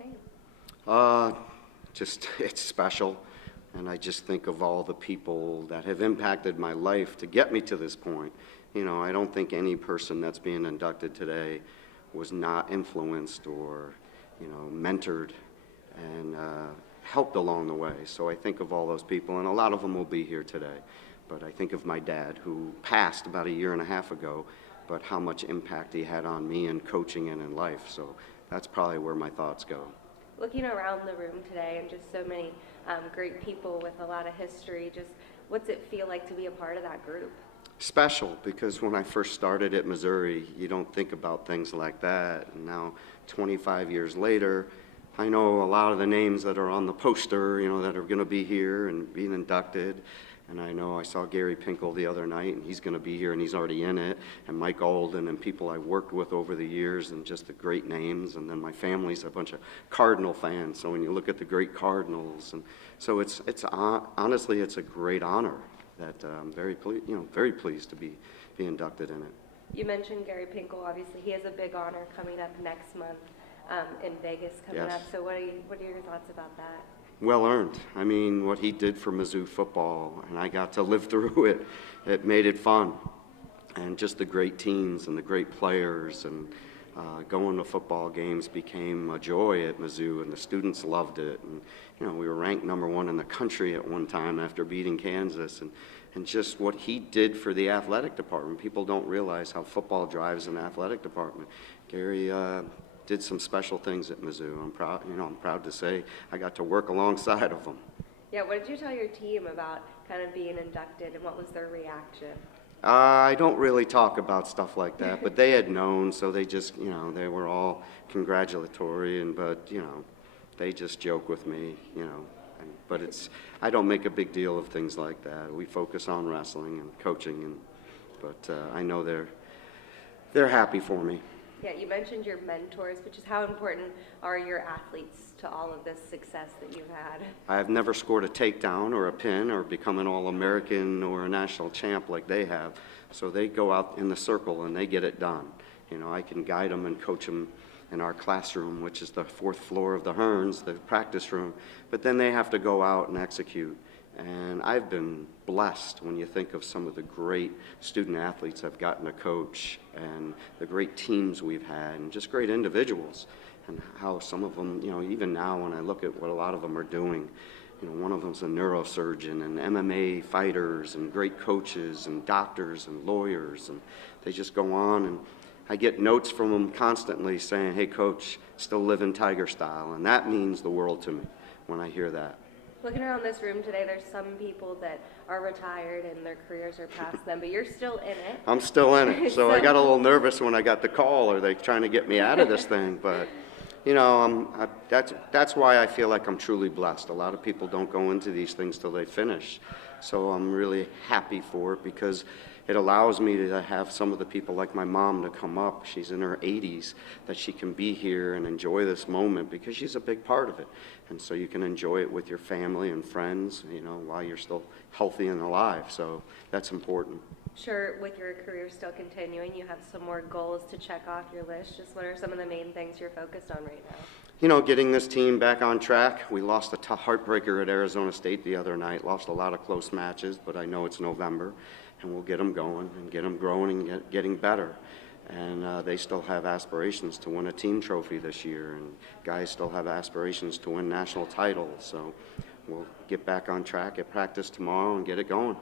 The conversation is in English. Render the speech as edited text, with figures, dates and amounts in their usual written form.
Fame? Uh, just, it's special. And I just think of all the people that have impacted my life to get me to this point. You know, I don't think any person that's being inducted today was not influenced or, you know, mentored and helped along the way. So I think of all those people, and a lot of them will be here today. But I think of my dad, who passed about a year and a half ago, but how much impact he had on me in coaching and in life. So that's probably where my thoughts go. Looking around the room today and just so many great people with a lot of history, just what's it feel like to be a part of that group? Special, because when I first started at Missouri, you don't think about things like that. And now, 25 years later, I know a lot of the names that are on the poster, you know, that are going to be here and being inducted. And I know I saw Gary Pinkel the other night, and he's going to be here, and he's already in it. And Mike Alden and people I worked with over the years, and just the great names. And then my family's a bunch of Cardinal fans. So when you look at the great Cardinals, and so it's honestly, it's a great honor that I'm very pleased to be inducted in it. You mentioned Gary Pinkel. Obviously, he has a big honor coming up next month in Vegas coming Yes. up. So what are your thoughts about that? Well earned. I mean, what he did for Mizzou football, and I got to live through it. It made it fun, and just the great teams and the great players, and going to football games became a joy at Mizzou, and the students loved it. And you know, we were ranked #1 in the country at one time after beating Kansas, and just what he did for the athletic department. People don't realize how football drives an athletic department. Gary did some special things at Mizzou. I'm proud to say I got to work alongside of him. Yeah, what did you tell your team about kind of being inducted, and what was their reaction? I don't really talk about stuff like that, but they had known, so they just, you know, they were all congratulatory, but, you know, they just joke with me, you know. But I don't make a big deal of things like that. We focus on wrestling and coaching, but I know they're happy for me. Yeah, you mentioned your mentors, which is how important are your athletes to all of this success that you've had? I've never scored a takedown or a pin or become an All-American or a national champ like they have. So they go out in the circle and they get it done. You know, I can guide them and coach them in our classroom, which is the 4th floor of the Hearns, the practice room. But then they have to go out and execute. And I've been blessed when you think of some of the great student athletes I've gotten to coach, and the great teams we've had, and just great individuals, and how some of them, you know, even now when I look at what a lot of them are doing, you know, one of them's a neurosurgeon, and MMA fighters, and great coaches, and doctors, and lawyers, and they just go on, and I get notes from them constantly saying, "Hey, coach, still living Tiger style," and that means the world to me when I hear that. Looking around this room today, there's some people that are retired and their careers are past them, but you're still in it. I'm still in it, so I got a little nervous when I got the call. Are they trying to get me out of this thing? But, you know, that's why I feel like I'm truly blessed. A lot of people don't go into these things till they finish, so I'm really happy for it because it allows me to have some of the people like my mom to come up. She's in her 80s, that she can be here and enjoy this moment because she's a big part of it. And so you can enjoy it with your family and friends, you know, while you're still healthy and alive. So that's important. Sure, with your career still continuing, you have some more goals to check off your list. Just what are some of the main things you're focused on right now? You know, getting this team back on track. We lost a heartbreaker at Arizona State the other night, lost a lot of close matches, but I know it's November, and we'll get them going and get them growing and getting better. And they still have aspirations to win a team trophy this year, and guys still have aspirations to win national titles. So we'll get back on track at practice tomorrow and get it going.